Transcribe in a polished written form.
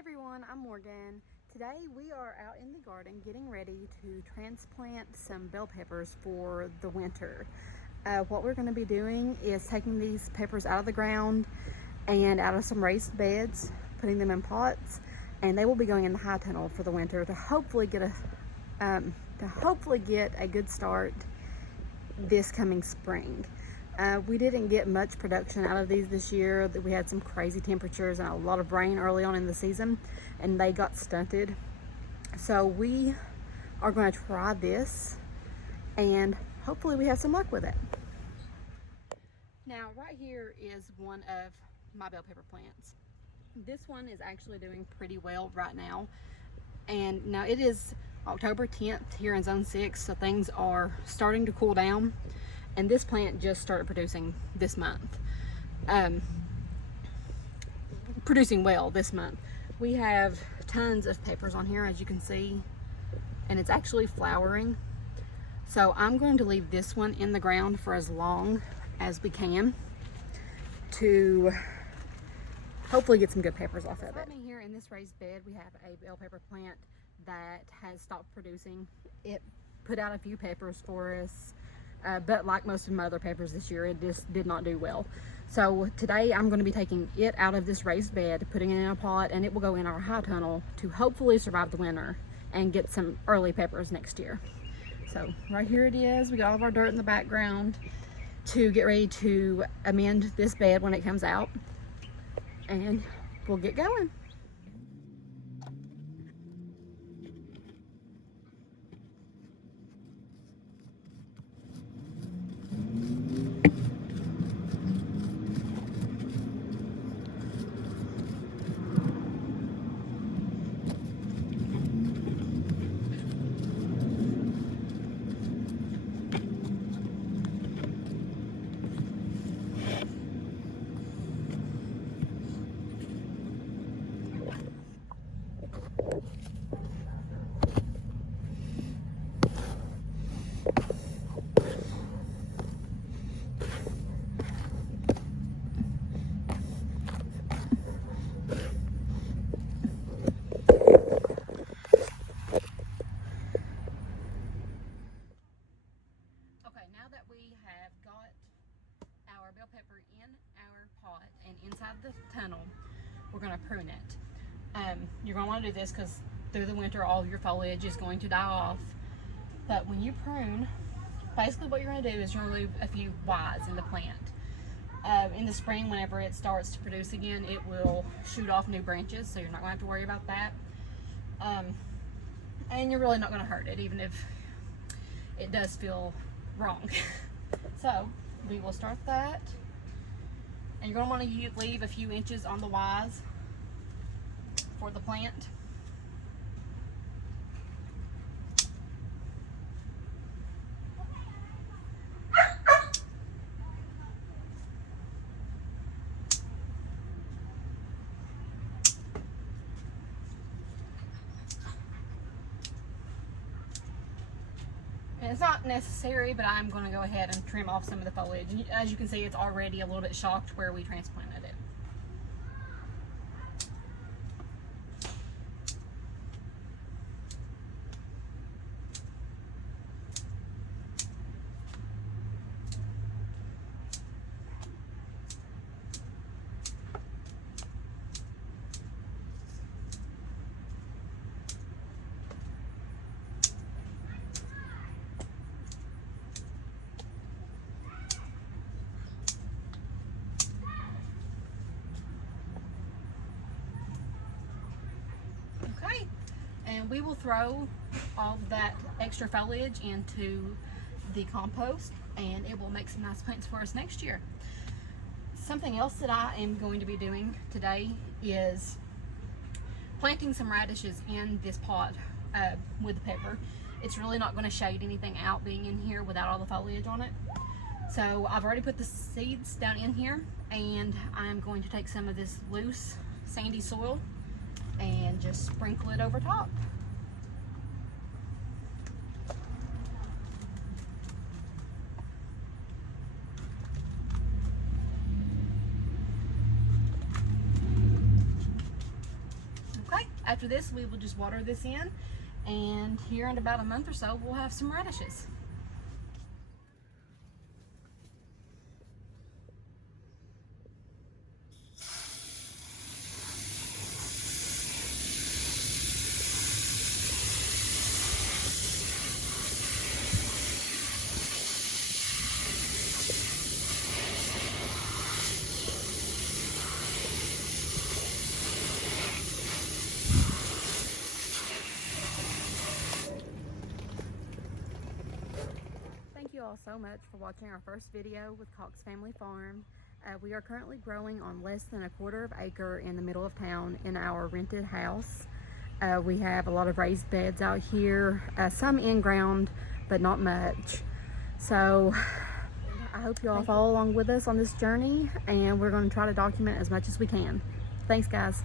everyone, I'm Morgan. Today we are out in the garden getting ready to transplant some bell peppers for the winter. What we're going to be doing is taking these peppers out of the ground and out of some raised beds, putting them in pots, and they will be going in the high tunnel for the winter to hopefully get a good start this coming spring. We didn't get much production out of these this year. We had some crazy temperatures and a lot of rain early on in the season, and they got stunted. So we are going to try this and hopefully we have some luck with it. Now right here is one of my bell pepper plants. This one is actually doing pretty well right now, and now it is October 10th here in Zone 6, so things are starting to cool down. And this plant just started producing this month. Producing well this month. We have tons of peppers on here, as you can see, and it's actually flowering. So I'm going to leave this one in the ground for as long as we can to hopefully get some good peppers off of it. Here in this raised bed, we have a bell pepper plant that has stopped producing. It put out a few peppers for us. But like most of my other peppers this year, it just did not do well. So today I'm going to be taking it out of this raised bed, putting it in a pot, and it will go in our high tunnel to hopefully survive the winter and get some early peppers next year. So right here it is. We got all of our dirt in the background to get ready to amend this bed when it comes out, and we'll get going. We have got our bell pepper in our pot and inside the tunnel, we're going to prune it. You're going to want to do this because through the winter all of your foliage is going to die off. But when you prune, basically what you're going to do is you're going to leave a few Ys in the plant. In the spring, whenever it starts to produce again, it will shoot off new branches, so you're not going to have to worry about that. And you're really not going to hurt it, even if it does feel wrong. So we will start that, and you're going to want to leave a few inches on the Ys for the plant. And it's not necessary, but I'm going to go ahead and trim off some of the foliage. And as you can see, it's already a little bit shocked where we transplanted it. And we will throw all of that extra foliage into the compost, and it will make some nice plants for us next year. Something else that I am going to be doing today is planting some radishes in this pot with the pepper. It's really not going to shade anything out being in here without all the foliage on it. So I've already put the seeds down in here, and I'm going to take some of this loose sandy soil and just sprinkle it over top. after this, we will just water this in, and here in about a month or so, we'll have some radishes. Thank you all so much for watching our first video with Cox Family Farm. We are currently growing on less than 1/4 acre in the middle of town in our rented house. We have a lot of raised beds out here, some in ground, but not much. So I hope you all follow along with us on this journey, and we're going to try to document as much as we can. Thanks, guys.